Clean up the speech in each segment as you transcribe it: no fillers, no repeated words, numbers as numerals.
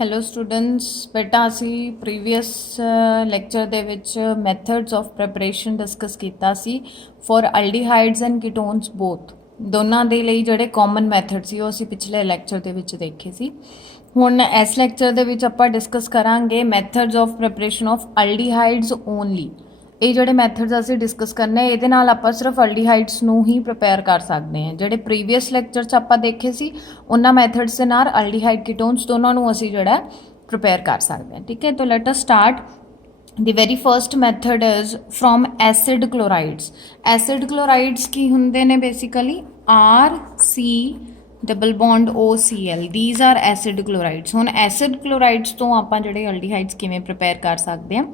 Hello students, ਬੇਟਾ ਅਸੀਂ previous lecture ਦੇ ਵਿੱਚ ਮੈਥਡਸ ਆਫ ਪ੍ਰੈਪਰੇਸ਼ਨ ਡਿਸਕਸ ਕੀਤਾ ਸੀ ਫॉर ਐਲਡੀਹਾਈਡਸ ਐਂਡ ਕੀਟੋਨਸ ਬੋਥ। ਦੋਨਾਂ ਦੇ ਲਈ ਜਿਹੜੇ ਕਾਮਨ ਮੈਥਡ ਸੀ ਉਹ ਅਸੀਂ ਪਿਛਲੇ ਲੈਕਚਰ ਦੇ ਵਿੱਚ ਦੇਖੇ ਸੀ। ਹੁਣ ਇਸ ਲੈਕਚਰ ਦੇ ਵਿੱਚ ਆਪਾਂ ਡਿਸਕਸ ਕਰਾਂਗੇ methods of preparation of aldehydes only. ਇਹ ਜਿਹੜੇ ਮੈਥਡਸ ਅਸੀਂ ਡਿਸਕਸ ਕਰਨੇ ਇਹਦੇ ਨਾਲ ਆਪਾਂ ਸਿਰਫ ਐਲਡੀਹਾਈਡਸ ਨੂੰ ਹੀ ਪ੍ਰਪੇਅਰ ਕਰ ਸਕਦੇ ਹਾਂ। ਜਿਹੜੇ ਪ੍ਰੀਵੀਅਸ ਲੈਕਚਰ 'ਚ ਆਪਾਂ ਦੇਖੇ ਸੀ ਉਹਨਾਂ ਮੈਥਡਸ ਦੇ ਨਾਲ ਐਲਡੀਹਾਈਡ ਕੀਟੋਨਸ ਦੋਨਾਂ ਨੂੰ ਅਸੀਂ ਜਿਹੜਾ ਪ੍ਰਪੇਅਰ ਕਰ ਸਕਦੇ ਹਾਂ। ਠੀਕ ਹੈ, ਤਾਂ let us start. The very first method is from acid chlorides. Acid chlorides ਕੀ ਹੁੰਦੇ ਨੇ basically RC double bond OCl. These are acid chlorides. ਹੁਣ acid chlorides ਤੋਂ ਆਪਾਂ ਜਿਹੜੇ aldehydes ਕਿਵੇਂ prepare ਕਰ ਸਕਦੇ ਹਾਂ।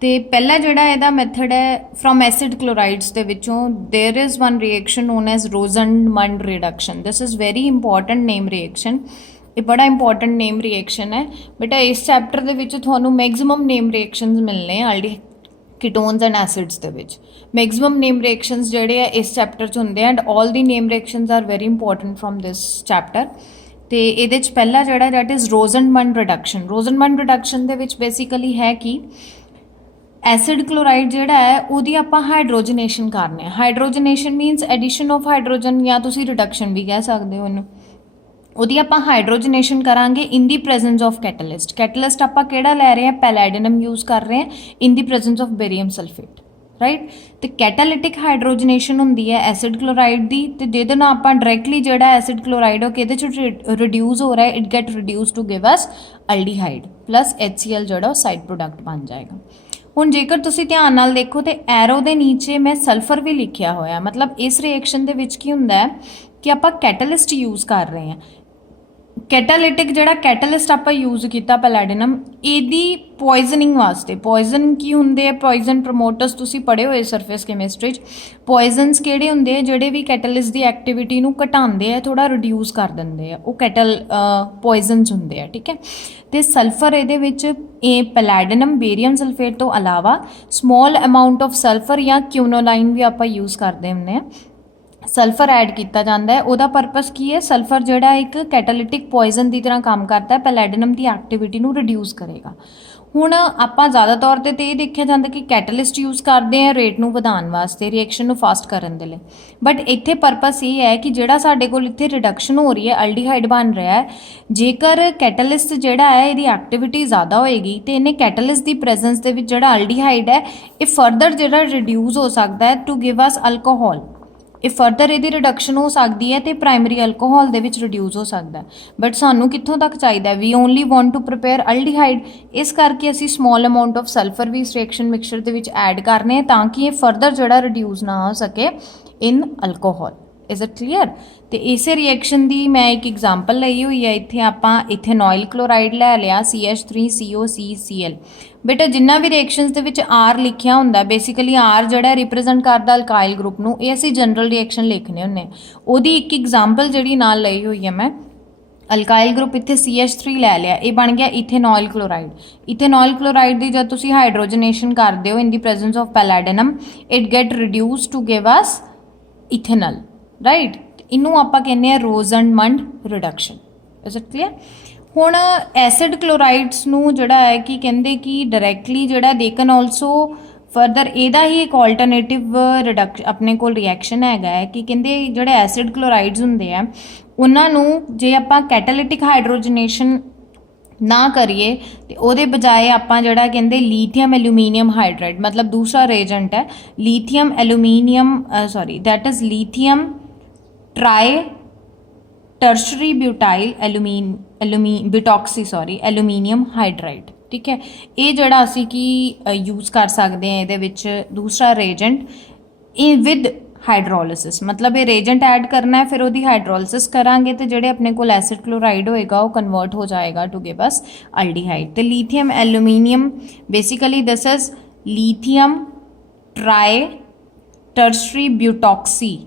ਤੇ ਪਹਿਲਾ ਜਿਹੜਾ ਇਹਦਾ ਮੈਥਡ ਹੈ from acid chlorides ਦੇ ਵਿੱਚੋਂ there is one reaction known as Rosenmund reduction. This is very important name reaction. ਇਹ ਬੜਾ ਇੰਪੋਰਟੈਂਟ ਨੇਮ ਰਿਐਕਸ਼ਨ ਹੈ ਬੇਟਾ। ਇਸ ਚੈਪਟਰ ਦੇ ਵਿੱਚ ਤੁਹਾਨੂੰ ਮੈਕਸਿਮਮ ਨੇਮ ਰਿਐਕਸ਼ਨਸ ਮਿਲਨੇ ਆ ਐਲਡੀ ਕੀਟੋਨਸ ਐਂਡ ਐਸਿਡਸ ਦੇ ਵਿੱਚ। ਮੈਕਸਿਮਮ ਨੇਮ ਰਿਐਕਸ਼ਨਸ ਜਿਹੜੇ ਆ ਇਸ ਚੈਪਟਰ 'ਚ ਹੁੰਦੇ ਆ and all the name reactions are very important from this chapter. ਤੇ ਇਹਦੇ 'ਚ ਪਹਿਲਾ ਜਿਹੜਾ that is Rosenmund reduction. Rosenmund reduction ਦੇ ਵਿੱਚ ਬੇਸਿਕਲੀ ਹੈ ਕਿ ਐਸਿਡ ਕਲੋਰਾਈਡ ਜਿਹੜਾ ਹੈ ਉਹਦੀ ਆਪਾਂ ਹਾਈਡਰੋਜਨੇਸ਼ਨ ਕਰਨੇ ਆ। ਹਾਈਡਰੋਜਨੇਸ਼ਨ ਮੀਨਸ ਐਡੀਸ਼ਨ ਆਫ ਹਾਈਡਰੋਜਨ ਜਾਂ ਤੁਸੀਂ ਰਿਡਕਸ਼ਨ ਵੀ ਕਹਿ ਸਕਦੇ ਹੋ ਇਹਨੂੰ। ਉਹਦੀ ਆਪਾਂ ਹਾਈਡਰੋਜਨੇਸ਼ਨ ਕਰਾਂਗੇ ਇਨ ਦੀ ਪ੍ਰੈਜ਼ੈਂਸ ਆਫ ਕੈਟਲਿਸਟ। ਕੈਟਲਿਸਟ ਆਪਾਂ ਕਿਹੜਾ ਲੈ ਰਹੇ ਹਾਂ? ਪੈਲੈਡੀਨਮ ਯੂਜ਼ ਕਰ ਰਹੇ ਹਾਂ ਇਨ the presence of ਬੇਰੀਅਮ sulphate, right. ਤੇ ਕੈਟਾਲਿਟਿਕ ਹਾਈਡਰੋਜਨੇਸ਼ਨ ਹੁੰਦੀ ਹੈ ਐਸਿਡ ਕਲੋਰਾਈਡ ਦੀ, ਤੇ ਜਿਹਦੇ ਨਾਲ ਆਪਾਂ ਡਾਇਰੈਕਟਲੀ ਜਿਹੜਾ ਐਸਿਡ ਕਲੋਰਾਈਡ ਉਹ ਕਿਹਦੇ 'ਚ ਰਿਡਿਊਸ ਹੋ ਰਿਹਾ ਹੈ? It get reduce to give us aldehyde plus HCl ਜਿਹੜਾ ਉਹ ਸਾਈਡ ਪ੍ਰੋਡਕਟ ਬਣ ਜਾਏਗਾ। ਹੁਣ ਜੇਕਰ ਤੁਸੀਂ ਧਿਆਨ ਨਾਲ ਦੇਖੋ ਤੇ ਐਰੋ ਦੇ ਨੀਚੇ ਮੈਂ ਸਲਫਰ ਵੀ ਲਿਖਿਆ ਹੋਇਆ, ਮਤਲਬ ਇਸ ਰਿਐਕਸ਼ਨ ਦੇ ਵਿੱਚ ਕੀ ਹੁੰਦਾ ਹੈ ਕਿ ਆਪਾਂ ਕੈਟਲਿਸਟ ਯੂਜ਼ ਕਰ ਰਹੇ ਹਾਂ। ਕੈਟਾਲਿਟਿਕ ਜਿਹੜਾ ਕੈਟਲਿਸਟ ਆਪਾਂ ਯੂਜ਼ ਕੀਤਾ ਪੈਲੈਡੀਨਮ, ਇਹਦੀ ਪੋਇਜ਼ਨਿੰਗ ਵਾਸਤੇ। ਪੋਇਜ਼ਨ ਕੀ ਹੁੰਦੇ ਆ? ਪੋਇਜ਼ਨ ਪ੍ਰਮੋਟਰਸ ਤੁਸੀਂ ਪੜ੍ਹੇ ਹੋਏ ਸਰਫੇਸ ਕੈਮਿਸਟਰੀ 'ਚ। ਪੋਇਜ਼ਨਸ ਕਿਹੜੇ ਹੁੰਦੇ ਆ? ਜਿਹੜੇ ਵੀ ਕੈਟਲਿਸਟ ਦੀ ਐਕਟੀਵਿਟੀ ਨੂੰ ਘਟਾਉਂਦੇ ਆ, ਥੋੜਾ ਰਿਡਿਊਸ ਕਰ ਦਿੰਦੇ ਆ, ਉਹ ਪੋਇਜ਼ਨਸ ਹੁੰਦੇ ਆ। ਠੀਕ ਹੈ, ਤੇ ਸਲਫਰ ਇਹਦੇ ਵਿੱਚ ਇਹ ਪੈਲੈਡੀਨਮ ਬੇਰੀਅਮ ਸਲਫੇਟ ਤੋਂ ਇਲਾਵਾ ਸਮੋਲ ਅਮਾਊਂਟ ਆਫ ਸਲਫਰ ਜਾਂ ਕਿਊਨੋਲਾਈਨ ਵੀ ਆਪਾਂ ਯੂਜ਼ ਕਰਦੇ ਹੁੰਦੇ ਆ। ਸਲਫਰ ਐਡ ਕੀਤਾ ਜਾਂਦਾ ਹੈ। ਉਹਦਾ ਪਰਪਸ ਕੀ ਹੈ? ਸਲਫਰ ਜਿਹੜਾ ਇੱਕ ਕੈਟਾਲਿਟਿਕ ਪੋਇਜ਼ਨ ਦੀ ਤਰ੍ਹਾਂ ਕੰਮ ਕਰਦਾ ਹੈ, ਪੈਲੈਡੀਨਮ ਦੀ ਐਕਟੀਵਿਟੀ ਨੂੰ ਰਿਡਿਊਸ ਕਰੇਗਾ। ਹੁਣ ਆਪਾਂ ਜ਼ਿਆਦਾ ਤੌਰ 'ਤੇ ਇਹ ਦੇਖਿਆ ਜਾਂਦਾ ਕਿ ਕੈਟਲਿਸਟ ਯੂਜ਼ ਕਰਦੇ ਆ ਰੇਟ ਨੂੰ ਵਧਾਉਣ ਵਾਸਤੇ, ਰਿਐਕਸ਼ਨ ਨੂੰ ਫਾਸਟ ਕਰਨ ਦੇ ਲਈ। ਬਟ ਇੱਥੇ ਪਰਪਸ ਇਹ ਹੈ ਕਿ ਜਿਹੜਾ ਸਾਡੇ ਕੋਲ ਇੱਥੇ ਰਿਡਕਸ਼ਨ ਹੋ ਰਹੀ ਹੈ, ਐਲਡੀਹਾਈਡ ਬਣ ਰਿਹਾ ਹੈ, ਜੇਕਰ ਕੈਟਲਿਸਟ ਜਿਹੜਾ ਹੈ ਇਹਦੀ ਐਕਟੀਵਿਟੀ ਜ਼ਿਆਦਾ ਹੋਏਗੀ ਤੇ ਇਹਨੇ ਕੈਟਲਿਸਟ ਦੀ ਪ੍ਰੈਜ਼ੈਂਸ ਦੇ ਵਿੱਚ ਜਿਹੜਾ ਐਲਡੀਹਾਈਡ ਹੈ ਇਹ ਫਰਦਰ ਜਿਹੜਾ ਰਿਡਿਊਸ ਹੋ ਸਕਦਾ ਹੈ ਟੂ ਗਿਵ ਅਸ ਅਲਕੋਹਲ। ਇਹ ਫਰਦਰ ਇਹਦੀ ਰਿਡਕਸ਼ਨ ਹੋ ਸਕਦੀ ਹੈ ਤੇ ਪ੍ਰਾਇਮਰੀ ਅਲਕੋਹਲ ਦੇ ਵਿੱਚ ਰਿਡਿਊਸ ਹੋ ਸਕਦਾ। ਬਟ ਸਾਨੂੰ ਕਿੱਥੋਂ ਤੱਕ ਚਾਹੀਦਾ? ਵੀ only want to prepare aldehyde. ਇਸ ਕਰਕੇ ਅਸੀਂ ਸਮੋਲ ਅਮਾਊਂਟ ਆਫ ਸਲਫਰ ਵੀ ਇਸ ਰਿਐਕਸ਼ਨ ਮਿਕਸਚਰ ਦੇ ਵਿੱਚ ਐਡ ਕਰਨੇ ਆ ਤਾਂ ਕਿ ਇਹ ਫਰਦਰ ਜਿਹੜਾ ਰਿਡਿਊਸ ਨਾ ਹੋ ਸਕੇ ਇਨ ਅਲਕੋਹਲ। Is it clear? ਤੇ ਇਸੇ ਰਿਐਕਸ਼ਨ ਦੀ ਮੈਂ ਇੱਕ ਐਗਜ਼ਾਮਪਲ ਲਈ ਹੋਈ ਹੈ। ਇੱਥੇ ਆਪਾਂ ਇਥੇਨੋਇਲ ਕਲੋਰਾਈਡ ਲੈ ਲਿਆ CH3COCCl। ਬੇਟਾ ਜਿੰਨਾ ਵੀ ਰਿਐਕਸ਼ਨਸ ਦੇ ਵਿੱਚ R ਲਿਖਿਆ ਹੁੰਦਾ, ਬੇਸਿਕਲੀ R ਜਿਹੜਾ ਰਿਪਰੈਜ਼ੈਂਟ ਕਰਦਾ ਅਲਕਾਈਲ ਗਰੁੱਪ ਨੂੰ, ਇਹ ਅਸੀਂ ਜਨਰਲ ਰਿਐਕਸ਼ਨ ਲਿਖਨੇ ਹੁੰਦੇ। ਉਹਦੀ ਇੱਕ ਐਗਜ਼ਾਮਪਲ ਜਿਹੜੀ ਨਾਲ ਲਈ ਹੋਈ ਹੈ ਮੈਂ, ਅਲਕਾਈਲ ਗਰੁੱਪ ਇੱਥੇ CH3 ਲੈ ਲਿਆ, ਇਹ ਬਣ ਗਿਆ ਇਥੇਨੋਇਲ ਕਲੋਰਾਈਡ। ਇਥੇਨੋਇਲ ਕਲੋਰਾਈਡ ਦੀ ਜਦ ਤੁਸੀਂ ਹਾਈਡਰੋਜਨੇਸ਼ਨ ਕਰਦੇ ਹੋ in the presence of palladium, it get reduce to give us ethanal, right. ਇਹਨੂੰ ਆਪਾਂ ਕਹਿੰਦੇ ਆ Rosenmund reduction. Is it clear? ਹੁਣ ਐਸਿਡ ਕਲੋਰਾਈਡਸ ਨੂੰ ਜਿਹੜਾ ਹੈ ਕਿ ਕਹਿੰਦੇ ਕਿ ਡਾਇਰੈਕਟਲੀ ਜਿਹੜਾ ਦੇ ਕੈਨ ਆਲਸੋ ਫਰਦਰ, ਇਹਦਾ ਹੀ ਇੱਕ ਆਲਟਰਨੇਟਿਵ ਆਪਣੇ ਕੋਲ ਰਿਐਕਸ਼ਨ ਹੈਗਾ ਹੈ ਕਿ ਕਹਿੰਦੇ ਜਿਹੜੇ ਐਸਿਡ ਕਲੋਰਾਈਡਸ ਹੁੰਦੇ ਆ ਉਹਨਾਂ ਨੂੰ ਜੇ ਆਪਾਂ ਕੈਟਾਲਿਟਿਕ ਹਾਈਡਰੋਜਨੇਸ਼ਨ ਨਾ ਕਰੀਏ ਤੇ ਉਹਦੇ ਬਜਾਏ ਆਪਾਂ ਜਿਹੜਾ ਕਹਿੰਦੇ ਲੀਥੀਅਮ ਐਲੂਮੀਨੀਅਮ ਹਾਈਡਰਾਈਡ, ਮਤਲਬ ਦੂਸਰਾ ਰੇਜੈਂਟ ਹੈ lithium aluminium that is lithium tri tertiary butyl aluminium hydride. ਠੀਕ ਹੈ, ਇਹ ਜਿਹੜਾ ਅਸੀਂ ਕੀ ਯੂਜ਼ ਕਰ ਸਕਦੇ ਹਾਂ ਇਹਦੇ ਵਿੱਚ ਦੂਸਰਾ ਰੇਜੈਂਟ ਇਹ ਵਿਦ ਹਾਈਡਰੋਲਿਸਿਸ, ਮਤਲਬ ਇਹ ਰੇਜੈਂਟ ਐਡ ਕਰਨਾ ਹੈ, ਫਿਰ ਉਹਦੀ ਹਾਈਡਰੋਲਿਸਿਸ ਕਰਾਂਗੇ ਤੇ ਜਿਹੜੇ ਆਪਣੇ ਕੋਲ ਐਸਿਡ ਕਲੋਰਾਈਡ ਹੋਏਗਾ ਉਹ ਕਨਵਰਟ ਹੋ ਜਾਏਗਾ ਟੂ ਗਿਵ ਅਸ ਐਲਡੀਹਾਈਡ। ਤੇ lithium aluminium basically this is lithium tri tertiary butoxy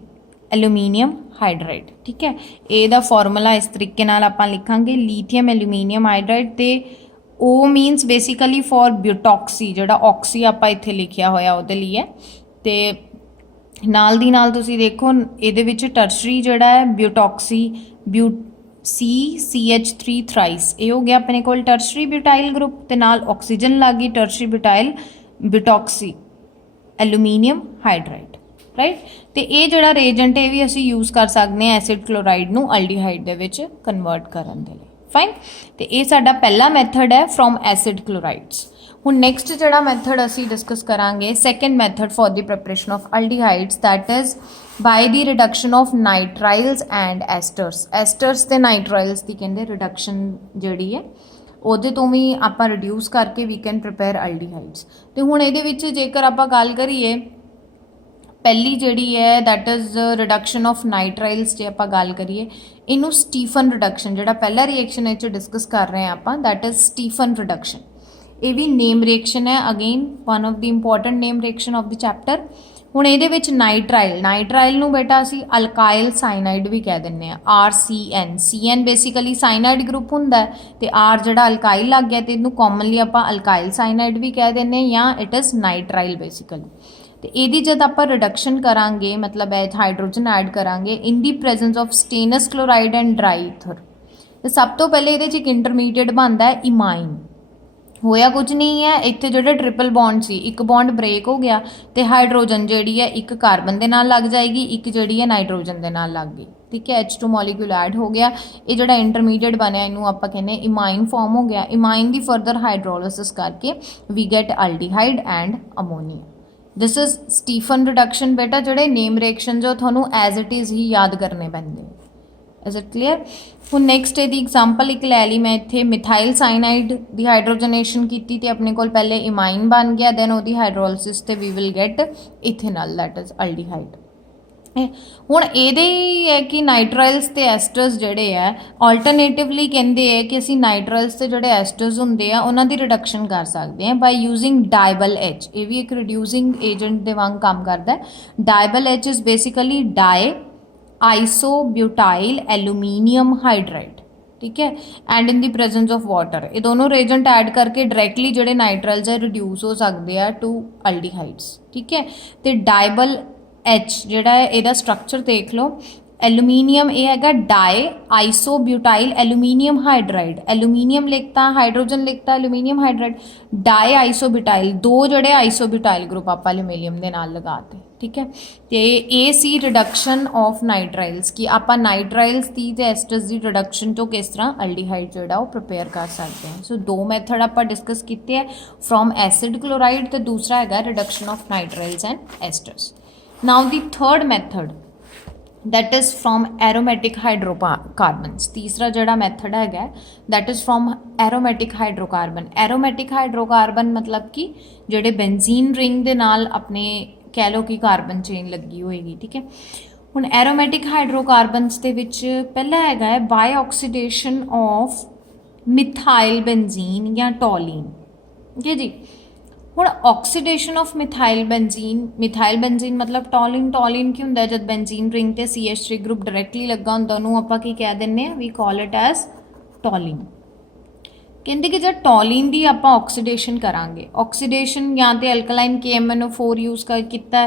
aluminium hydride. ਠੀਕ ਹੈ, ਇਹਦਾ ਫਾਰਮੂਲਾ ਇਸ ਤਰੀਕੇ ਨਾਲ ਆਪਾਂ ਲਿਖਾਂਗੇ ਲੀਥੀਅਮ ਐਲੂਮੀਨੀਅਮ ਹਾਈਡਰਾਈਡ, ਤੇ ਉਹ ਮੀਨਸ ਬੇਸਿਕਲੀ ਫॉर ਬਿਊਟੋਕਸੀ, ਜਿਹੜਾ ਆਕਸੀ ਆਪਾਂ ਇੱਥੇ ਲਿਖਿਆ ਹੋਇਆ ਉਹਦੇ ਲਈ ਹੈ। ਤੇ ਨਾਲ ਦੀ ਨਾਲ ਤੁਸੀਂ ਦੇਖੋ ਇਹਦੇ ਵਿੱਚ ਟਰਸ਼ਰੀ ਜਿਹੜਾ ਹੈ ਬਿਊਟੋਕਸੀ CH3 ਥਰਾਈਸ, ਇਹ ਹੋ ਗਿਆ ਆਪਣੇ ਕੋਲ ਟਰਸ਼ਰੀ ਬਿਊਟਾਈਲ ਗਰੁੱਪ, ਤੇ ਨਾਲ ਆਕਸੀਜਨ ਲੱਗ ਗਈ ਟਰਸ਼ਰੀ ਬਿਊਟਾਈਲ ਬਿਟੌਕਸੀ ਐਲੂਮੀਨੀਅਮ ਹਾਈਡਰਾਈਡ, ਰਾਈਟ। ਤੇ ਇਹ ਜਿਹੜਾ ਰੀਏਜੈਂਟ ਇਹ ਵੀ ਅਸੀਂ ਯੂਜ਼ ਕਰ ਸਕਦੇ ਹਾਂ ਐਸਿਡ ਕਲੋਰਾਈਡ ਨੂੰ ਅਲਡੀਹਾਈਡ ਦੇ ਵਿੱਚ ਕਨਵਰਟ ਕਰਨ ਦੇ ਲਈ, ਫਾਈਨ। ਤੇ ਇਹ ਸਾਡਾ ਪਹਿਲਾ ਮੈਥਡ ਹੈ ਫਰੋਮ ਐਸਿਡ ਕਲੋਰਾਈਡਸ। ਹੁਣ ਨੈਕਸਟ ਜਿਹੜਾ ਮੈਥਡ ਅਸੀਂ ਡਿਸਕਸ ਕਰਾਂਗੇ, second method for the preparation of aldehydes, that is by the reduction of nitriles and esters. Esters ਤੇ ਨਾਈਟਰਾਈਲਸ ਦੀ ਕਹਿੰਦੇ ਰਿਡਕਸ਼ਨ ਜਿਹੜੀ ਹੈ ਉਹਦੇ ਤੋਂ ਵੀ ਆਪਾਂ ਰਿਡਿਊਸ ਕਰਕੇ ਵੀ ਕੈਨ ਪ੍ਰਿਪੇਅਰ ਅਲਡੀਹਾਈਡਸ। ਤੇ ਹੁਣ ਇਹਦੇ ਵਿੱਚ ਜੇਕਰ ਆਪਾਂ ਗੱਲ ਕਰੀਏ, ਪਹਿਲੀ ਜਿਹੜੀ ਹੈ ਦੈਟ ਇਜ਼ ਰਿਡਕਸ਼ਨ ਆਫ ਨਾਈਟਰਾਈਲਸ, ਜੇ ਆਪਾਂ ਗੱਲ ਕਰੀਏ ਇਹਨੂੰ ਸਟੀਫਨ ਰਿਡਕਸ਼ਨ, ਜਿਹੜਾ ਪਹਿਲਾ ਰਿਐਕਸ਼ਨ ਇਹ 'ਚ ਡਿਸਕਸ ਕਰ ਰਹੇ ਹਾਂ ਆਪਾਂ, ਦੈਟ ਇਜ਼ ਸਟੀਫਨ ਰਿਡਕਸ਼ਨ। ਇਹ ਵੀ ਨੇਮ ਰਿਐਕਸ਼ਨ ਹੈ, again one of the important name reaction of the chapter. ਹੁਣ ਇਹਦੇ ਵਿੱਚ ਨਾਈਟਰਾਈਲ ਨੂੰ ਬੇਟਾ ਅਸੀਂ ਅਲਕਾਈਲ ਸਾਈਨਾਈਡ ਵੀ ਕਹਿ ਦਿੰਦੇ ਆ, RCN। CN ਬੇਸਿਕਲੀ ਸਾਈਨਾਈਡ ਗਰੁੱਪ ਹੁੰਦਾ ਹੈ, ਤੇ R ਜਿਹੜਾ ਅਲਕਾਈਲ ਲੱਗ ਗਿਆ ਤੇ ਇਹਨੂੰ ਕਾਮਨਲੀ ਆਪਾਂ ਅਲਕਾਈਲ ਸਾਈਨਾਈਡ ਵੀ ਕਹਿ ਦਿੰਦੇ ਹਾਂ, ਜਾਂ ਇਟ ਇਜ਼ ਨਾਈਟਰਾਈਲ ਬੇਸਿਕਲੀ। ਤੇ ਇਹਦੀ ਜਦ ਆਪਾਂ ਰਿਡਕਸ਼ਨ ਕਰਾਂਗੇ, ਮਤਲਬ ਇਹ ਹਾਈਡਰੋਜਨ ਐਡ ਕਰਾਂਗੇ in the presence of stannous chloride and dry ether, ਤੇ ਸਭ ਤੋਂ ਪਹਿਲੇ ਇਹਦੇ 'ਚ ਇੱਕ ਇੰਟਰਮੀਡੀਏਟ ਬਣਦਾ ਹੈ ਇਮਾਈਨ। ਹੋਇਆ ਕੁਝ ਨਹੀਂ ਹੈ, ਇੱਥੇ ਜਿਹੜੇ ਟ੍ਰਿਪਲ ਬੌਂਡ ਸੀ, ਇੱਕ ਬੌਂਡ ਬ੍ਰੇਕ ਹੋ ਗਿਆ ਤੇ ਹਾਈਡਰੋਜਨ ਜਿਹੜੀ ਹੈ ਇੱਕ ਕਾਰਬਨ ਦੇ ਨਾਲ ਲੱਗ ਜਾਏਗੀ, ਇੱਕ ਜਿਹੜੀ ਹੈ ਨਾਈਟ੍ਰੋਜਨ ਦੇ ਨਾਲ ਲੱਗ ਗਈ, ਠੀਕ ਹੈ। H2 ਮੋਲੀਕਿਊਲ ਐਡ ਹੋ ਗਿਆ, ਇਹ ਜਿਹੜਾ ਇੰਟਰਮੀਡੀਏਟ ਬਣਿਆ ਇਹਨੂੰ ਆਪਾਂ ਕਹਿੰਦੇ ਇਮਾਈਨ ਫਾਰਮ ਹੋ ਗਿਆ। ਇਮਾਈਨ ਦੀ ਫਰਦਰ ਹਾਈਡਰੋਲਿਸਿਸ ਕਰਕੇ we get aldehyde and ammonia. This is Stephen reduction ਬੇਟਾ। ਜਿਹੜੇ ਨੇਮ ਰਿਐਕਸ਼ਨ ਜੋ ਤੁਹਾਨੂੰ ਐਜ਼ ਇਟ ਇਜ਼ ਹੀ ਯਾਦ ਕਰਨੇ ਪੈਂਦੇ। Is it clear? ਹੁਣ ਨੈਕਸਟ ਇਹਦੀ ਐਗਜ਼ਾਮਪਲ ਇੱਕ ਲੈ ਲਈ ਮੈਂ ਇੱਥੇ, ਮਿਥਾਈਲ ਸਾਈਨਾਈਡ ਦੀ ਹਾਈਡਰੋਜਨੇਸ਼ਨ ਕੀਤੀ ਤੇ ਆਪਣੇ ਕੋਲ ਪਹਿਲੇ ਇਮਾਈਨ ਬਣ ਗਿਆ, ਦੈਨ ਉਹਦੀ ਹਾਈਡਰੋਲਿਸਿਸ ਤੇ we will get ethanal, that is aldehyde. ਹੁਣ ਇਹਦੇ ਹੀ ਹੈ ਕਿ ਨਾਈਟਰਾਈਲਸ ਤੇ ਐਸਟਰਸ ਜਿਹੜੇ ਆ ਆਲਟਰਨੇਟਿਵਲੀ ਕਹਿੰਦੇ ਆ ਕਿ ਅਸੀਂ ਨਾਈਟਰਾਈਲਸ ਤੇ ਜਿਹੜੇ ਐਸਟਰਸ ਹੁੰਦੇ ਆ ਉਹਨਾਂ ਦੀ ਰਿਡਕਸ਼ਨ ਕਰ ਸਕਦੇ ਆ ਬਾਈ ਯੂਜ਼ਿੰਗ ਡਾਈਬਲ H। ਇਹ ਵੀ ਇੱਕ ਰਿਡਿਊਸਿੰਗ ਏਜੰਟ ਦੇ ਵਾਂਗ ਕੰਮ ਕਰਦਾ ਹੈ। DIBAL H is basically di isobutyl aluminium hydride, ठीक है, and in the presence of water. ये दोनों रेजेंट ऐड करके डायरैक्टली जोड़े नाइट्राइल्स है रिड्यूस हो सकते हैं टू अल्डीहाइड्स, ठीक है। तो डाइबल H जोड़ा है ਇਹਦਾ स्ट्रक्चर देख लो, एलूमीनियम ये हैगा डाई आइसोब्यूटाइल एलूमीनियम हाइड्राइड, एलूमीनियम लिखता हाइड्रोजन लिखता एलूमीनियम हाइड्राइड, डाई आइसोब्यूटाइल दो जड़े आइसोब्यूटाइल ग्रुप आप एलूमीनियम के नाल लगाते, ठीक है। तो ये सी रिडक्शन ऑफ नाइट्राइल्स कि आप नाइट्राइल्स की ते एस्टर्स की रिडक्शन तो किस तरह अल्डीहाइड जोड़ा वो प्रिपेयर कर सकते हैं। सो दो मैथड आप डिस्कस किए हैं फ्रॉम एसिड क्लोराइड, तो दूसरा है reduction of nitriles and esters. Now the third method that is from aromatic hydrocarbons. तीसरा जोड़ा मैथड है that is from aromatic hydrocarbon. Aromatic hydrocarbon मतलब कि जोड़े बेंजीन रिंग दे नाल अपने कह लो कि कार्बन चेन लगी होएगी, ठीक है। हुण एरोमैटिक हाइड्रोकार्बनस दे विच पहला है by oxidation of methyl benzene या टॉलीन, ठीक है जी। ਹੁਣ ਆਕਸੀਡੇਸ਼ਨ ਆਫ ਮਿਥਾइल बेंजीन मतलब टॉलीन की ਹੁੰਦਾ जब बेंजीन रिंग ਤੇ CH3 ग्रुप डायरैक्टली लगा ਹੁੰਦਾ ਉਹਨੂੰ ਆਪਾਂ ਕੀ ਕਹਿ ਦਿੰਨੇ ਆ, ਵੀ ਕਾਲ ਇਟ ਐਜ਼ टॉलीन। ਕਹਿੰਦੇ ਕਿ ਜਦ ਟॉलीन ਦੀ ਆਪਾਂ ਆਕਸੀਡੇਸ਼ਨ ਕਰਾਂਗੇ, ਆਕਸੀਡੇਸ਼ਨ ਜਾਂ ਤੇ ਅਲਕਲਾਈਨ KMnO4 ਯੂਜ਼ ਕੀਤਾ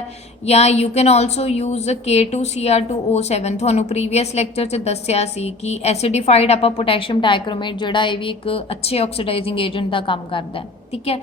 ਜਾਂ you can also use K2Cr2O7। ਤੁਹਾਨੂੰ ਪ੍ਰੀਵੀਅਸ ਲੈਕਚਰ 'ਚ ਦੱਸਿਆ ਸੀ ਕਿ ਐਸਿਡੀਫਾਈਡ ਆਪਾਂ ਪੋਟੈਸ਼ੀਅਮ ਡਾਈਕ੍ਰੋਮੇਟ ਜਿਹੜਾ ਇਹ ਵੀ ਇੱਕ ਅੱਛੇ ਆਕਸੀਡਾਈਜ਼ਿੰਗ ਏਜੰਟ ਦਾ ਕੰਮ ਕਰਦਾ ਹੈ, ठीक है।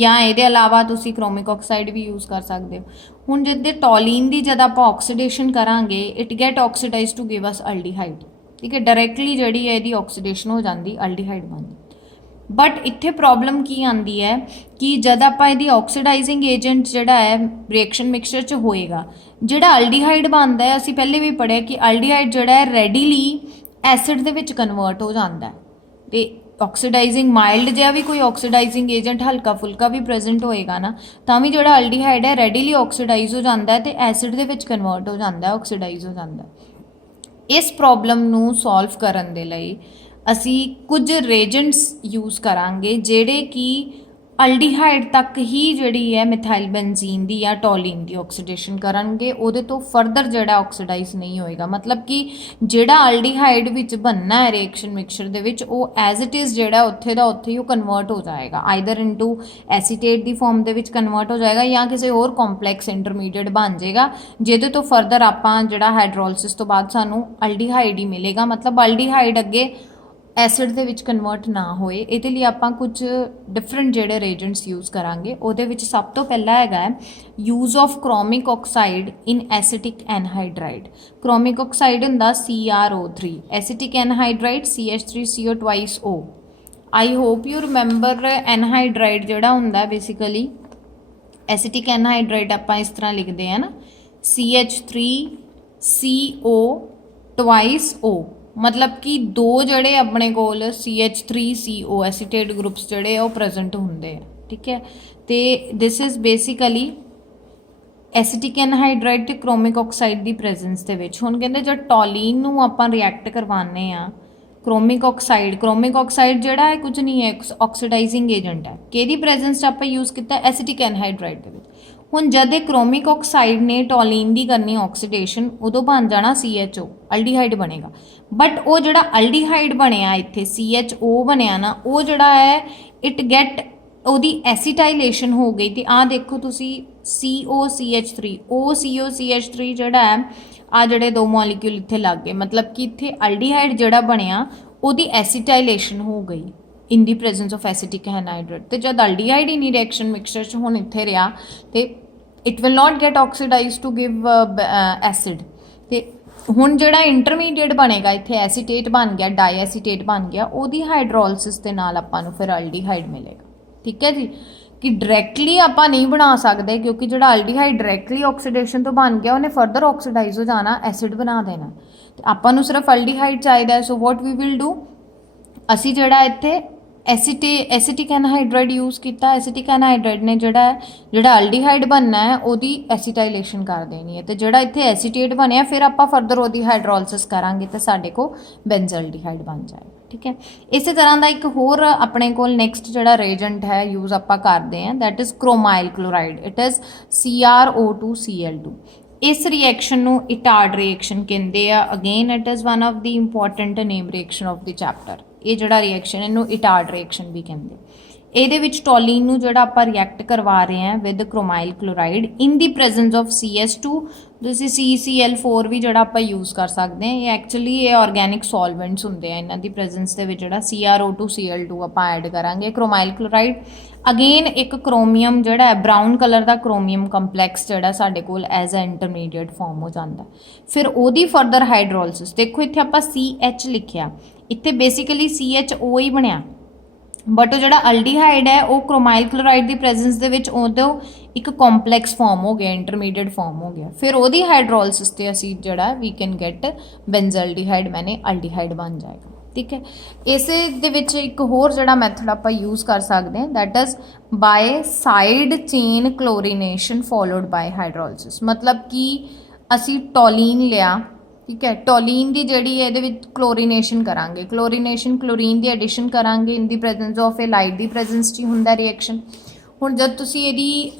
या ये अलावा तुसी क्रोमिक ऑक्साइड भी यूज़ कर सकते हो। हुण जिद्दे टॉलीन की जब आप ऑक्सीडेशन करांगे it get oxidise to give us aldehyde, ठीक है। डायरैक्टली जी है ऑक्सीडेशन हो जाती अल्डीहाइड बनती। बट इत्थे प्रॉब्लम की आती है कि जब आप ऑक्सीडाइजिंग एजेंट जोड़ा है रिएक्शन मिक्सचर च होएगा, जोड़ा अल्डीहाइड बनता है, असी पहले भी पढ़िया कि अल्डीहाइड जोड़ा है readily acid they which convert हो जाता है। तो ऑक्सीडाइजिंग माइल्ड जिहा भी कोई ऑक्सीडाइजिंग एजेंट हल्का फुल्का भी प्रेजेंट होएगा ना, तो भी जो अल्डीहाइड है रेडीली ऑक्सीडाइज हो जाता है तो एसिड दे विच कन्वर्ट हो जाता है, ऑक्सीडाइज हो जाता है। इस प्रॉब्लम नू सॉल्व करन दे लई असी कुछ रेजेंट्स यूज़ करांगे जेड़े कि ਅਲਡੀਹਾਈਡ ਤੱਕ ਹੀ ਜਿਹੜੀ ਹੈ ਮਿਥਾਈਲ ਬੈਂਜ਼ੀਨ ਦੀ ਜਾਂ ਟੋਲੀਨ ਦੀ ਆਕਸੀਡੇਸ਼ਨ ਕਰਨਗੇ, ਉਹਦੇ ਤੋਂ ਫਰਦਰ ਜਿਹੜਾ ਆਕਸੀਡਾਈਜ਼ ਨਹੀਂ ਹੋਏਗਾ। ਮਤਲਬ ਕਿ ਜਿਹੜਾ ਅਲਡੀਹਾਈਡ ਵਿੱਚ ਬਣਨਾ ਹੈ ਰਿਐਕਸ਼ਨ ਮਿਕਸਚਰ ਦੇ ਵਿੱਚ, ਉਹ ਐਜ਼ ਇਟ ਇਜ਼ ਜਿਹੜਾ ਉੱਥੇ ਦਾ ਉੱਥੇ ਹੀ ਉਹ ਕਨਵਰਟ ਹੋ ਜਾਏਗਾ, ਆਈਦਰ ਇਨਟੂ ਐਸੀਟੇਟ ਦੀ ਫਾਰਮ ਦੇ ਵਿੱਚ ਕਨਵਰਟ ਹੋ ਜਾਏਗਾ ਜਾਂ ਕਿਸੇ ਹੋਰ ਕੰਪਲੈਕਸ ਇੰਟਰਮੀਡੀਏਟ ਬਣ ਜਾਏਗਾ, ਜਿਹਦੇ ਤੋਂ ਫਰਦਰ ਆਪਾਂ ਜਿਹੜਾ ਹਾਈਡਰੋਲਿਸਿਸ ਤੋਂ ਬਾਅਦ ਸਾਨੂੰ ਅਲਡੀਹਾਈਡ ਹੀ ਮਿਲੇਗਾ। ਮਤਲਬ ਅਲਡੀਹਾਈਡ ਅੱਗੇ ਐਸਿਡ ਦੇ ਵਿੱਚ ਕਨਵਰਟ ਨਾ ਹੋਏ, ਇਹਦੇ ਲਈ ਆਪਾਂ ਕੁਝ ਡਿਫਰੈਂਟ ਜਿਹੜੇ ਰੀਐਜੈਂਟਸ ਯੂਜ਼ ਕਰਾਂਗੇ। ਉਹਦੇ ਵਿੱਚ ਸਭ ਤੋਂ ਪਹਿਲਾ ਹੈਗਾ ਹੈ use of chromic oxide in acetic anhydride. Chromic oxide ਹੁੰਦਾ CrO3, acetic anhydride CH3CO2O। I hope you remember anhydride ਜਿਹੜਾ ਹੁੰਦਾ ਬੇਸਿਕਲੀ ਐਸੀਟਿਕ ਐਨਹਾਈਡਰਾਈਡ ਆਪਾਂ ਇਸ ਤਰ੍ਹਾਂ ਲਿਖਦੇ ਹਾਂ ਨਾ, CH3CO2O। ਮਤਲਬ ਕਿ ਦੋ ਜਿਹੜੇ ਆਪਣੇ ਕੋਲ CH3CO ਐਸੀਟੇਟ ਗਰੁੱਪਸ ਜਿਹੜੇ ਆ ਉਹ ਪ੍ਰੈਜ਼ੈਂਟ ਹੁੰਦੇ ਆ, ਠੀਕ ਹੈ। ਤੇ ਦਿਸ ਇਜ਼ ਬੇਸਿਕਲੀ ਐਸੀਟਿਕ ਐਨਹਾਈਡਰਾਈਡ ਤੇ ਕ੍ਰੋਮਿਕ ਆਕਸਾਈਡ ਦੀ ਪ੍ਰੈਜ਼ੈਂਸ ਦੇ ਵਿੱਚ। ਹੁਣ ਕਹਿੰਦੇ ਜਦ ਟੋਲੀਨ ਨੂੰ ਆਪਾਂ ਰਿਐਕਟ ਕਰਵਾਉਂਦੇ ਆ ਕ੍ਰੋਮਿਕ ਆਕਸਾਈਡ ਜਿਹੜਾ ਹੈ ਕੁਝ ਨਹੀਂ ਹੈ, ਆਕਸੀਡਾਈਜ਼ਿੰਗ ਏਜੰਟ ਹੈ। ਕਿਹਦੀ ਪ੍ਰੈਜ਼ੈਂਸ 'ਚ ਆਪਾਂ ਯੂਜ਼ ਕੀਤਾ? ਐਸੀਟਿਕ ਐਨਹਾਈਡਰਾਈਡ ਦੇ ਵਿੱਚ। ਹੁਣ ਜਦ ਇਹ ਕ੍ਰੋਮਿਕ ਆਕਸਾਈਡ ਨੇ ਟੋਲੀਨ ਦੀ ਕਰਨੀ ਆਕਸੀਡੇਸ਼ਨ, ਉਦੋਂ ਬਣ ਜਾਣਾ CHO, ਅਲਡੀਹਾਈਡ ਬਣੇਗਾ। ਬਟ ਉਹ ਜਿਹੜਾ ਅਲਡੀਹਾਈਡ ਬਣਿਆ ਇੱਥੇ CHO ਬਣਿਆ ਨਾ, ਉਹ ਜਿਹੜਾ ਹੈ ਇਟ ਗੈਟ ਉਹਦੀ ਐਸੀਟਾਈਲੇਸ਼ਨ ਹੋ ਗਈ। ਤੇ ਆਹ ਦੇਖੋ ਤੁਸੀਂ COCH3 OCOCH3 ਜਿਹੜਾ ਹੈ, ਆ ਜਿਹੜੇ ਦੋ ਮੋਲੀਕਿਊਲ ਇੱਥੇ ਲੱਗ ਗਏ, ਮਤਲਬ ਕਿ ਇੱਥੇ ਅਲਡੀਹਾਈਡ ਜਿਹੜਾ ਬਣਿਆ ਉਹਦੀ ਐਸੀਟਾਈਲੇਸ਼ਨ ਹੋ ਗਈ ਇਨ the presence of acetic anhydride. ਤੇ ਜਦ ਅਲਡੀਹਾਈਡ ਹੀ ਨਹੀਂ ਰਿਐਕਸ਼ਨ ਮਿਕਸਚਰ 'ਚ ਹੁਣ ਇੱਥੇ ਰਿਹਾ, ਤੇ it will not get oxidise to give acid. ਤੇ ਹੁਣ ਜਿਹੜਾ ਇੰਟਰਮੀਡੀਏਟ ਬਣੇਗਾ ਇੱਥੇ ਐਸੀਟੇਟ ਬਣ ਗਿਆ, ਡਾਈ ਐਸੀਟੇਟ ਬਣ ਗਿਆ, ਉਹਦੀ ਹਾਈਡਰੋਲਿਸਿਸ ਦੇ ਨਾਲ ਆਪਾਂ ਨੂੰ ਫਿਰ ਅਲਡੀਹਾਈਡ ਮਿਲੇਗਾ, ਠੀਕ ਹੈ ਜੀ। ਕਿ ਡਾਇਰੈਕਟਲੀ ਆਪਾਂ ਨਹੀਂ ਬਣਾ ਸਕਦੇ, ਕਿਉਂਕਿ ਜਿਹੜਾ ਅਲਡੀਹਾਈਡ ਡਾਇਰੈਕਟਲੀ ਆਕਸੀਡੇਸ਼ਨ ਤੋਂ ਬਣ ਗਿਆ, ਉਹਨੇ ਫਰਦਰ ਆਕਸੀਡਾਈਜ਼ ਹੋ ਜਾਣਾ, ਐਸਿਡ ਬਣਾ ਦੇਣਾ। ਤੇ ਆਪਾਂ ਨੂੰ ਸਿਰਫ ਅਲਡੀਹਾਈਡ ਚਾਹੀਦਾ। ਸੋ ਵਾਟ ਵੀ ਵਿਲ ਡੂ, ਅਸੀਂ ਜਿਹੜਾ ਇੱਥੇ ਐਸੀਟਿਕ ਐਨਹਾਈਡਰਾਈਡ ਯੂਜ਼ ਕੀਤਾ। ਐਸੀਟਿਕ ਐਨਹਾਈਡਰਾਈਡ ਨੇ ਜਿਹੜਾ ਅਲਡੀਹਾਈਡ ਬਣਨਾ ਹੈ ਉਹਦੀ ਐਸੀਟਾਈਲੇਸ਼ਨ ਕਰ ਦੇਣੀ ਹੈ, ਤੇ ਜਿਹੜਾ ਇੱਥੇ ਐਸੀਟੇਟ ਬਣਿਆ ਫਿਰ ਆਪਾਂ ਫਰਦਰ ਉਹਦੀ ਹਾਈਡਰੋਲਿਸਿਸ ਕਰਾਂਗੇ ਤੇ ਸਾਡੇ ਕੋਲ ਬੈਂਜ਼ਲਡੀਹਾਈਡ ਬਣ ਜਾਏਗਾ, ਠੀਕ ਹੈ। ਇਸੇ ਤਰ੍ਹਾਂ ਦਾ ਇੱਕ ਹੋਰ ਆਪਣੇ ਕੋਲ ਨੈਕਸਟ ਜਿਹੜਾ ਰੀਐਜੈਂਟ ਹੈ ਯੂਜ਼ ਆਪਾਂ ਕਰਦੇ ਹਾਂ, that is chromyl chloride. It is CrO2Cl2। ਇਸ ਰਿਐਕਸ਼ਨ ਨੂੰ ਇਟਾਰਡ ਰਿਐਕਸ਼ਨ ਕਹਿੰਦੇ ਆ। Again it is one of the important name reaction of the chapter. ਇਹ ਜਿਹੜਾ ਰਿਐਕਸ਼ਨ ਇਹਨੂੰ ਇਟਾਰਡ ਰਿਐਕਸ਼ਨ ਵੀ ਕਹਿੰਦੇ। ਇਹਦੇ ਵਿੱਚ ਟੋਲੀਨ ਨੂੰ ਜਿਹੜਾ ਆਪਾਂ ਰਿਐਕਟ ਕਰਵਾ ਰਹੇ ਹਾਂ with ਕ੍ਰੋਮਾਈਲ chloride in the presence of CS2, ਤੁਸੀਂ CCl4 ਵੀ ਜਿਹੜਾ ਆਪਾਂ ਯੂਜ਼ ਕਰ ਸਕਦੇ ਹਾਂ। ਇਹ ਐਕਚੁਅਲੀ ਇਹ ਆਰਗੈਨਿਕ ਸੋਲਵੈਂਟਸ ਹੁੰਦੇ ਆ, ਇਹਨਾਂ ਦੀ ਪ੍ਰੈਜ਼ੈਂਸ ਦੇ ਵਿੱਚ ਜਿਹੜਾ CrO2Cl2 ਆਪਾਂ ਐਡ ਕਰਾਂਗੇ ਕ੍ਰੋਮਾਈਲ ਕਲੋਰਾਈਡ। ਅਗੇਨ ਇੱਕ ਕ੍ਰੋਮੀਅਮ ਜਿਹੜਾ ਹੈ ਬਰਾਊਨ ਕਲਰ ਦਾ ਕ੍ਰੋਮੀਅਮ ਕੰਪਲੈਕਸ ਜਿਹੜਾ ਸਾਡੇ ਕੋਲ ਐਜ਼ ਅ ਇੰਟਰਮੀਡੀਏਟ ਫਾਰਮ ਹੋ ਜਾਂਦਾ। ਫਿਰ ਉਹਦੀ ਫਰਦਰ ਹਾਈਡਰੋਲਿਸਿਸ, ਦੇਖੋ ਇੱਥੇ ਆਪਾਂ CH ਲਿਖਿਆ, ਇੱਥੇ ਬੇਸਿਕਲੀ CHO ਹੀ ਬਣਿਆ, ਬਟ ਉਹ ਜਿਹੜਾ ਅਲਡੀਹਾਈਡ ਹੈ ਉਹ ਕ੍ਰੋਮਾਈਲ ਕਲੋਰਾਈਡ ਦੀ ਪ੍ਰੈਜ਼ੈਂਸ ਦੇ ਵਿੱਚ ਉਦੋਂ ਇੱਕ ਕੰਪਲੈਕਸ ਫਾਰਮ ਹੋ ਗਿਆ, ਇੰਟਰਮੀਡੀਏਟ ਫਾਰਮ ਹੋ ਗਿਆ। ਫਿਰ ਉਹਦੀ ਹਾਈਡਰੋਲਿਸਿਸ ਤੇ ਅਸੀਂ ਜਿਹੜਾ ਵੀ ਕੈਨ ਗੈਟ ਬੈਂਜ਼ਲਡੀਹਾਈਡ, ਮੈਨੇ ਅਲਡੀਹਾਈਡ ਬਣ ਜਾਏਗਾ, ਠੀਕ ਹੈ। ਇਸੇ ਦੇ ਵਿੱਚ ਇੱਕ ਹੋਰ ਜਿਹੜਾ ਮੈਥਡ ਆਪਾਂ ਯੂਜ਼ ਕਰ ਸਕਦੇ ਹਾਂ, that is by side chain chlorination followed by hydrolysis. ਮਤਲਬ ਕਿ ਅਸੀਂ ਟੋਲੀਨ ਲਿਆ, ਠੀਕ ਹੈ, ਟੋਲੀਨ ਦੀ ਜਿਹੜੀ ਇਹਦੇ ਵਿੱਚ ਕਲੋਰੀਨੇਸ਼ਨ ਕਰਾਂਗੇ, ਕਲੋਰੀਨ ਦੀ ਐਡੀਸ਼ਨ ਕਰਾਂਗੇ ਇਨ ਦੀ ਪ੍ਰੈਜ਼ੈਂਸ ਆਫ ਇਹ ਲਾਈਟ ਦੀ ਪ੍ਰੈਜ਼ੈਂਸ 'ਚ ਹੀ ਹੁੰਦਾ ਰਿਐਕਸ਼ਨ। ਹੁਣ ਜਦ ਤੁਸੀਂ ਇਹਦੀ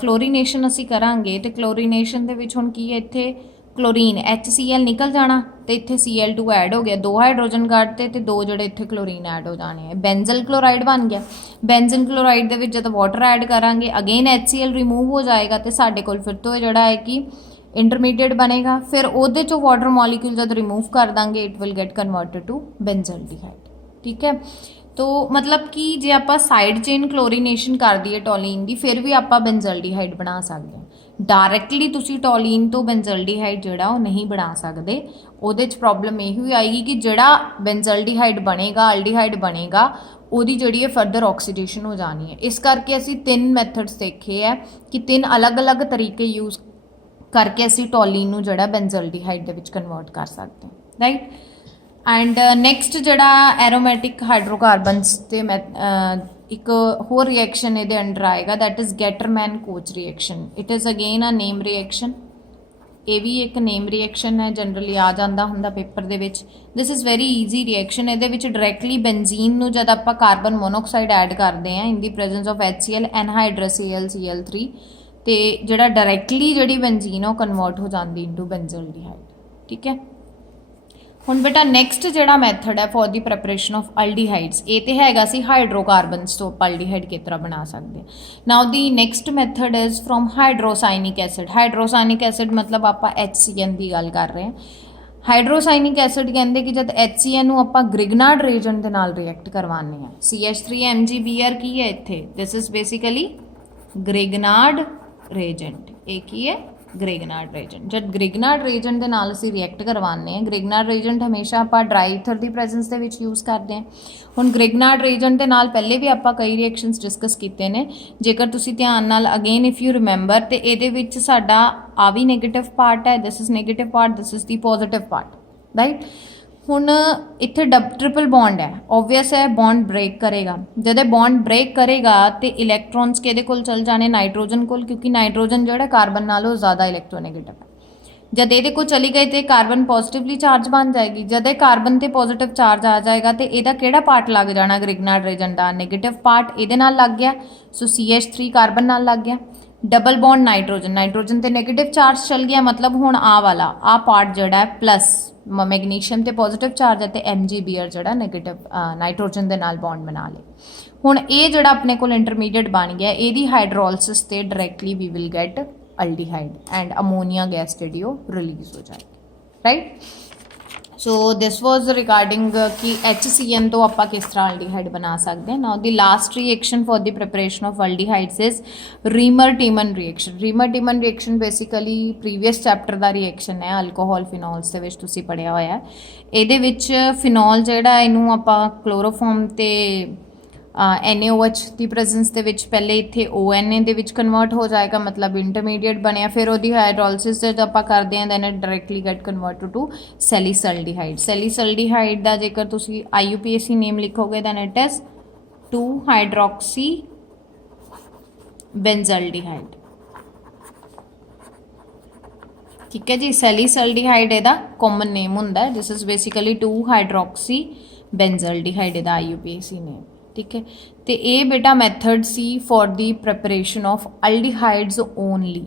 ਕਲੋਰੀਨੇਸ਼ਨ ਅਸੀਂ ਕਰਾਂਗੇ ਤੇ ਕਲੋਰੀਨੇਸ਼ਨ ਦੇ ਵਿੱਚ ਹੁਣ ਕੀ ਹੈ, ਇੱਥੇ ਕਲੋਰੀਨ HCl ਨਿਕਲ ਜਾਣਾ ਤੇ ਇੱਥੇ Cl2 ਐਡ ਹੋ ਗਿਆ, ਦੋ ਹਾਈਡਰੋਜਨ ਕੱਢਤੇ ਤੇ ਦੋ ਜਿਹੜੇ ਇੱਥੇ ਕਲੋਰੀਨ ਐਡ ਹੋ ਜਾਣੇ ਆ, ਬੈਂਜ਼ਲ ਕਲੋਰਾਈਡ ਬਣ ਗਿਆ। ਬੈਂਜ਼ਨ ਕਲੋਰਾਈਡ ਦੇ ਵਿੱਚ ਜਦ ਵਾਟਰ ਐਡ ਕਰਾਂਗੇ ਅਗੇਨ HCl ਰਿਮੂਵ ਹੋ ਜਾਏਗਾ ਤੇ ਸਾਡੇ ਕੋਲ ਫਿਰ ਤੋਂ ਜਿਹੜਾ ਹੈ ਕਿ ਇੰਟਰਮੀਡੀਏਟ ਬਣੇਗਾ। ਫਿਰ ਉਹਦੇ ਚੋਂ ਵਾਟਰ ਮੋਲੀਕਿਊਲ ਜਦ ਰਿਮੂਵ ਕਰ ਦਾਂਗੇ it will get converted to benzaldehyde, ਠੀਕ ਹੈ। ਤੋ ਮਤਲਬ ਕਿ ਜੇ ਆਪਾਂ ਸਾਈਡ ਚੇਨ ਕਲੋਰੀਨੇਸ਼ਨ ਕਰ ਦਈਏ ਟੋਲੀਨ ਦੀ, ਫਿਰ ਵੀ ਆਪਾਂ ਬੈਂਜ਼ਲਡੀਹਾਈਡ ਬਣਾ ਸਕਦੇ ਹਾਂ। ਡਾਇਰੈਕਟਲੀ ਤੁਸੀਂ ਟੋਲੀਨ ਤੋਂ ਬੈਂਜ਼ਲਡੀਹਾਈਡ ਜਿਹੜਾ ਉਹ ਨਹੀਂ ਬਣਾ ਸਕਦੇ। ਉਹਦੇ 'ਚ ਪ੍ਰੋਬਲਮ ਇਹ ਵੀ ਆਏਗੀ ਕਿ ਜਿਹੜਾ ਬੈਂਜ਼ਲਡੀਹਾਈਡ ਬਣੇਗਾ, ਅਲਡੀਹਾਈਡ ਬਣੇਗਾ, ਉਹਦੀ ਜਿਹੜੀ ਹੈ ਫਰਦਰ ਆਕਸੀਡੇਸ਼ਨ ਹੋ ਜਾਣੀ ਹੈ। ਇਸ ਕਰਕੇ ਅਸੀਂ 3 ਮੈਥਡਸ ਦੇਖੇ ਹੈ ਕਿ 3 ਅਲੱਗ-ਅਲੱਗ ਤਰੀਕੇ ਯੂਜ਼ ਕਰਕੇ ਅਸੀਂ ਟੋਲੀਨ ਨੂੰ ਜਿਹੜਾ ਬੈਂਜ਼ਲਡੀਹਾਈਡ ਦੇ ਵਿੱਚ ਕਨਵਰਟ ਕਰ ਸਕਦੇ ਹਾਂ, ਰਾਈਟ। ਐਂਡ ਨੈਕਸਟ ਜਿਹੜਾ ਐਰੋਮੈਟਿਕ ਹਾਈਡਰੋਕਾਰਬਨਸ ਤੇ ਇੱਕ ਹੋਰ ਰਿਐਕਸ਼ਨ ਇਹਦੇ ਅੰਡਰ ਆਏਗਾ, that is Gattermann Koch reaction. It is again a name reaction, ਇਹ ਵੀ ਇੱਕ ਨੇਮ ਰਿਐਕਸ਼ਨ ਹੈ, ਜਨਰਲੀ ਆ ਜਾਂਦਾ ਹੁੰਦਾ ਪੇਪਰ ਦੇ ਵਿੱਚ। This is very easy reaction. ਇਹਦੇ ਵਿੱਚ ਡਾਇਰੈਕਟਲੀ ਬੈਂਜ਼ੀਨ ਨੂੰ ਜਦ ਆਪਾਂ ਕਾਰਬਨ ਮੋਨੋਆਕਸਾਈਡ ਐਡ ਕਰਦੇ ਹਾਂ ਇਨ the presence of HCl ਐਨਹਾਈਡਰਸ AlCl3, ਤੇ ਜਿਹੜਾ ਡਾਇਰੈਕਟਲੀ ਜਿਹੜੀ ਬੈਂਜ਼ੀਨ ਉਹ ਕਨਵਰਟ ਹੋ ਜਾਂਦੀ ਇਨਟੂ ਬੈਂਜ਼ਲਡੀਹਾਈਡ। ਠੀਕ ਹੈ, ਹੁਣ ਬੇਟਾ ਨੈਕਸਟ ਜਿਹੜਾ ਮੈਥਡ ਹੈ ਫॉर ਦੀ ਪ੍ਰੈਪਰੇਸ਼ਨ ਆਫ ਅਲਡੀਹਾਈਡਸ, ਇਹ ਤੇ ਹੈਗਾ ਸੀ ਹਾਈਡਰੋਕਾਰਬਨਸ ਤੋਂ ਆਪਾਂ ਅਲਡੀਹਾਈਡ ਕਿਸ ਤਰ੍ਹਾਂ ਬਣਾ ਸਕਦੇ ਹਾਂ। Now the next method is from hydrocyanic acid. Hydrocyanic acid ਮਤਲਬ ਆਪਾਂ HCN ਦੀ ਗੱਲ ਕਰ ਰਹੇ ਹਾਂ। ਹਾਈਡਰੋਸਾਇਨਿਕ ਐਸਿਡ ਕਹਿੰਦੇ ਕਿ ਜਦ HCN ਨੂੰ ਆਪਾਂ ਗ੍ਰਿਗਨਾਰਡ ਰੀਏਜੈਂਟ ਦੇ ਨਾਲ ਰਿਐਕਟ ਕਰਵਾਉਂਦੇ ਹਾਂ, CH3MgBr ਕੀ ਹੈ ਇੱਥੇ, ਦਿਸ ਇਜ਼ ਬੇਸਿਕਲੀ ਗ੍ਰਿਗਨਾਰਡ ਰੀਏਜੈਂਟ। ਇਹ ਕੀ ਹੈ, ਗ੍ਰਿਗਨਾਰਡ ਰੀਏਜੈਂਟ। ਜਦ ਗ੍ਰਿਗਨਾਰਡ ਰੀਏਜੈਂਟ ਦੇ ਨਾਲ ਅਸੀਂ ਰਿਐਕਟ ਕਰਵਾਉਂਦੇ ਹਾਂ, ਗ੍ਰਿਗਨਾਰਡ ਰੀਏਜੈਂਟ ਹਮੇਸ਼ਾ ਆਪਾਂ ਡਰਾਈ ਈਥਰ ਦੀ ਪ੍ਰੈਜ਼ੈਂਸ ਦੇ ਵਿੱਚ ਯੂਜ਼ ਕਰਦੇ ਹਾਂ। ਹੁਣ ਗ੍ਰਿਗਨਾਰਡ ਰੀਏਜੈਂਟ ਦੇ ਨਾਲ ਪਹਿਲੇ ਵੀ ਆਪਾਂ ਕਈ ਰਿਐਕਸ਼ਨਸ ਡਿਸਕਸ ਕੀਤੇ ਨੇ, ਜੇਕਰ ਤੁਸੀਂ ਧਿਆਨ ਨਾਲ ਅਗੇਨ ਇਫ ਯੂ ਰਿਮੈਂਬਰ, ਤੇ ਇਹਦੇ ਵਿੱਚ ਸਾਡਾ ਆ ਵੀ ਨੈਗੇਟਿਵ ਪਾਰਟ ਹੈ, this is negative part, this is the positive part, right. ਹੁਣ ਇੱਥੇ ਟ੍ਰਿਪਲ ਬੌਂਡ ਹੈ, ਓਬਵੀਅਸ ਹੈ ਬੌਂਡ ਬ੍ਰੇਕ ਕਰੇਗਾ। ਜਦ ਇਹ ਬੌਂਡ ਬ੍ਰੇਕ ਕਰੇਗਾ ਤੇ ਇਲੈਕਟ੍ਰੋਨਸ ਕਿਹਦੇ ਕੋਲ ਚਲ ਜਾਣੇ, ਨਾਈਟ੍ਰੋਜਨ ਕੋਲ, ਕਿਉਂਕਿ ਨਾਈਟ੍ਰੋਜਨ ਜਿਹੜਾ ਕਾਰਬਨ ਨਾਲੋਂ ਜ਼ਿਆਦਾ ਇਲੈਕਟ੍ਰੋਨੈਗੇਟਿਵ ਹੈ। ਜਦ ਇਹਦੇ ਕੋਲ ਚਲੀ ਗਈ ਤੇ ਕਾਰਬਨ ਪੋਜ਼ਿਟਿਵਲੀ ਚਾਰਜ ਬਣ ਜਾਏਗੀ। ਜਦ ਇਹ ਕਾਰਬਨ ਤੇ ਪੋਜ਼ਿਟਿਵ ਚਾਰਜ ਆ ਜਾਏਗਾ ਤੇ ਇਹਦਾ ਕਿਹੜਾ ਪਾਰਟ ਲੱਗ ਜਾਣਾ ਗ੍ਰਿਗਨਾਰਡ ਰੀਏਜੈਂਟ ਦਾ, ਨੈਗੇਟਿਵ ਪਾਰਟ ਇਹਦੇ ਨਾਲ ਲੱਗ ਗਿਆ, ਸੋ CH3 ਕਾਰਬਨ ਨਾਲ ਲੱਗ ਗਿਆ। ਡਬਲ ਬੌਂਡ ਨਾਈਟ੍ਰੋਜਨ, ਨਾਈਟ੍ਰੋਜਨ ਤੇ ਨੈਗੇਟਿਵ ਚਾਰਜ ਚਲ ਗਿਆ, ਮਤਲਬ ਹੁਣ ਆ ਵਾਲਾ ਆ ਪਾਰਟ ਜਿਹੜਾ ਹੈ ਪਲੱਸ ਮੈਗਨੀਸ਼ੀਅਮ ਤੇ ਪੋਜ਼ਿਟਿਵ ਚਾਰਜ ਹੈ, ਤੇ MgBr ਜਿਹੜਾ ਨੈਗੇਟਿਵ ਨਾਈਟ੍ਰੋਜਨ ਦੇ ਨਾਲ ਬੌਂਡ ਬਣਾ ਲੇ। ਹੁਣ ਇਹ ਜਿਹੜਾ ਆਪਣੇ ਕੋਲ ਇੰਟਰਮੀਡੀਏਟ ਬਣ ਗਿਆ, ਇਹਦੀ ਹਾਈਡਰੋਲਿਸਿਸ ਤੇ directly we will get aldehyde and ammonia gas ਜਿਹੜੀ ਉਹ ਰਿਲੀਜ਼ ਹੋ ਜਾਏਗੀ, right. So this was regarding ਕਿ HCN ਤੋਂ ਆਪਾਂ ਕਿਸ ਤਰ੍ਹਾਂ ਅਲਡੀਹਾਈਡ ਬਣਾ ਸਕਦੇ ਹਾਂ। Now the last reaction for the preparation of aldehydes is Reimer Tiemann reaction. Reimer Tiemann reaction basically previous chapter ਦਾ ਰਿਐਕਸ਼ਨ ਹੈ, ਅਲਕੋਹਲ ਫਿਨੋਲਸ ਦੇ ਵਿੱਚ ਤੁਸੀਂ ਪੜ੍ਹਿਆ ਹੋਇਆ। ਇਹਦੇ ਵਿੱਚ ਫਿਨੋਲ ਜਿਹੜਾ ਇਹਨੂੰ ਆਪਾਂ ਕਲੋਰੋਫਾਰਮ ਤੇ NaOH ਦੀ ਪ੍ਰੈਜ਼ੈਂਸ ਦੇ ਵਿੱਚ ਪਹਿਲੇ ਇੱਥੇ ONA ਦੇ ਵਿੱਚ ਕਨਵਰਟ ਹੋ ਜਾਏਗਾ, ਮਤਲਬ ਇੰਟਰਮੀਡੀਏਟ ਬਣਿਆ। ਫਿਰ ਉਹਦੀ ਹਾਈਡਰੋਲਿਸਿਸ ਜਦ ਆਪਾਂ ਕਰਦੇ ਹਾਂ then it directly get converted to salicylaldehyde. Salicylaldehyde ਦਾ ਜੇਕਰ ਤੁਸੀਂ IUPAC ਨੇਮ ਲਿਖੋਗੇ then it is 2 hydroxy benzaldehyde. ਠੀਕ ਹੈ ਜੀ, ਸੈਲੀਸਲਡੀਹਾਈਡ ਇਹਦਾ ਕਾਮਨ ਨੇਮ ਹੁੰਦਾ, this is basically 2 hydroxy benzaldehyde ਇਹਦਾ IUPAC ਨੇਮ। ਠੀਕ ਹੈ, ਤੇ ਇਹ ਬੇਟਾ ਮੈਥਡ ਸੀ for the preparation of aldehydes only,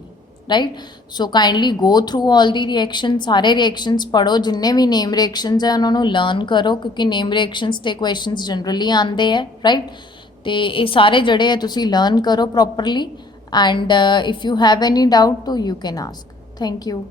right. So kindly go through all the reaction, ਸਾਰੇ ਰਿਐਕਸ਼ਨਸ ਪੜ੍ਹੋ, ਜਿੰਨੇ ਵੀ ਨੇਮ ਰਿਐਕਸ਼ਨਸ ਹੈ ਉਹਨਾਂ ਨੂੰ ਲਰਨ ਕਰੋ, ਕਿਉਂਕਿ ਨੇਮ ਰਿਐਕਸ਼ਨਸ ਤੇ ਕੁਐਸਚਨਸ ਜਨਰਲੀ ਆਉਂਦੇ ਹੈ, ਰਾਈਟ। ਤੇ ਇਹ ਸਾਰੇ ਜਿਹੜੇ ਹੈ ਤੁਸੀਂ ਲਰਨ ਕਰੋ properly, and if you have any doubt ਤੋ you can ask. Thank you.